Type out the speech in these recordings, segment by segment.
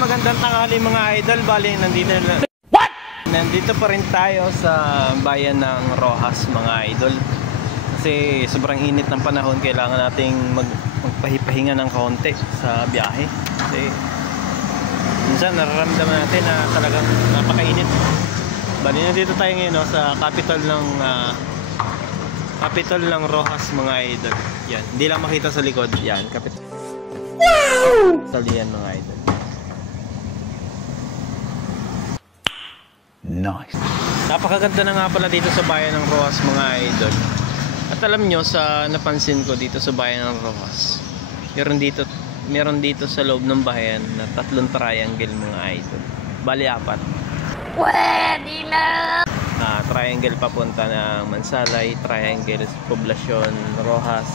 magandang tanghali mga idol. Bali, nandito pa rin tayo sa bayan ng Roxas mga idol. Kasi sobrang init ng panahon, kailangan nating magpahinga ng kaunti sa biyahe. Kasi minsan nararamdaman natin na talagang napakainit. Bali, nandito tayo ngayon sa capital ng Roxas mga idol. Yan, hindi lang makita sa likod. Yan, capital. Wow! Talian mga idol. Nice. Napakaganda na nga pala dito sa bayan ng Roxas mga idol. At alam nyo, sa napansin ko dito sa bayan ng Roxas, meron dito sa loob ng bayan na 3 triangle mga idol. Bali 4. Pwede na! Triangle papunta ng Mansalay, triangle Poblacion, Roxas.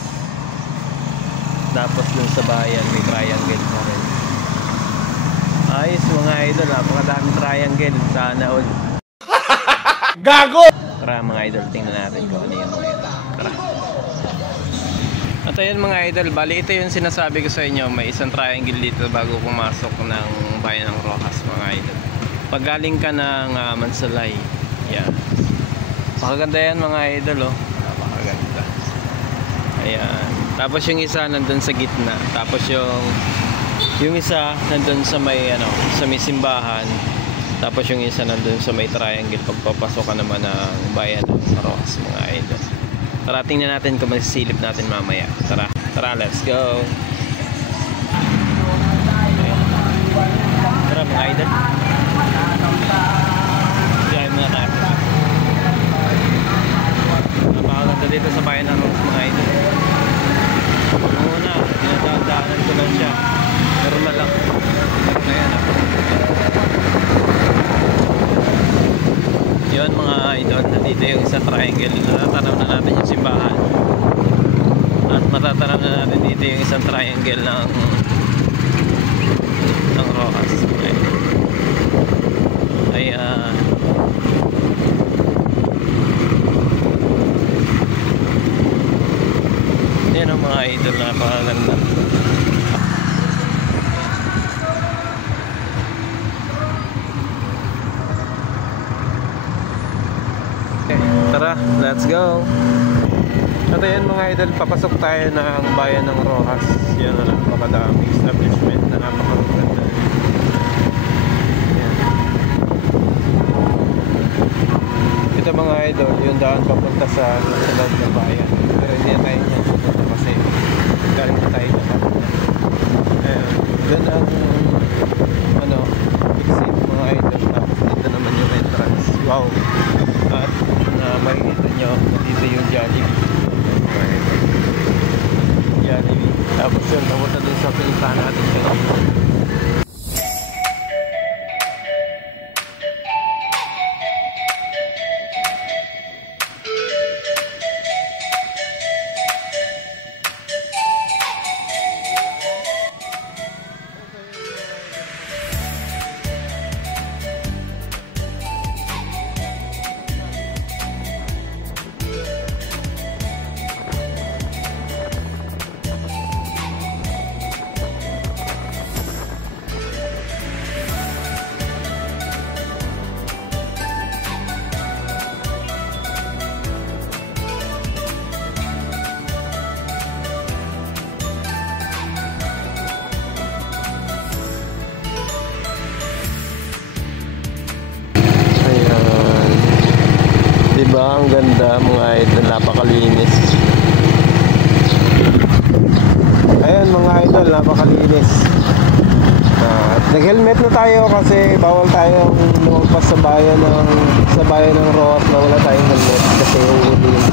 Tapos dun sa bayan may triangle pa rin. Ayos mga idol, napakadaming triangle. Sana all. Gago! Tara mga idol, tingnan natin kung ano yung mga idol. Tara. At ayun mga idol, bali ito yung sinasabi ko sa inyo. May isang triangle dito bago pumasok ng bayan ng Roxas mga idol. Pag galing ka ng Mansalay, yan. Napakaganda yan mga idol, oh. Napakaganda. Ayan. Tapos yung isa nandun sa gitna. Tapos yung isa nandun sa may simbahan. Tapos yung isa nandun sa may triangle pagpapasok ka naman ng bayan ng Roxas mga idol. Tara, tingnan natin kung masisilip natin mamaya. Tara, let's go. Tara mga idol. Diyan muna tayo. Napakaganda dito sa bayan ng Roxas mga idol. Muna, dinadaanan ko lang siya. Normal lang. Ayan ako. Yun mga idol, nandito yung isang triangle. Natatanaw na natin yung simbahan. At matatanaw na natin dito yung isang triangle ng Roxas. Ayan. Yan ang mga idol, napakaganda. Okay, tara, let's go. At ayan mga idol, papasok tayo ng bayan ng Roxas. Yan na napakadaming establishment na napakaganda. Yan. Ito mga idol, yung daan papunta sa loob ng bayan. Pero hindi na tayo niyan pupunta kasi galing na tayo na. Ayan, doon ang exit mga idol. Tapos dito naman yung entrance. Wow! At makikita nyo dito yung Jollibee. Tapos yun, papunta dun sa pinuntahan natin kanina. Diba? Ang ganda mga idol, napakalinis. Ayan mga idol, napakalinis. Nag-helmet na tayo kasi bawal tayong lumagpas sa bayan ng Roxas na wala tayong helmet kasi uuliin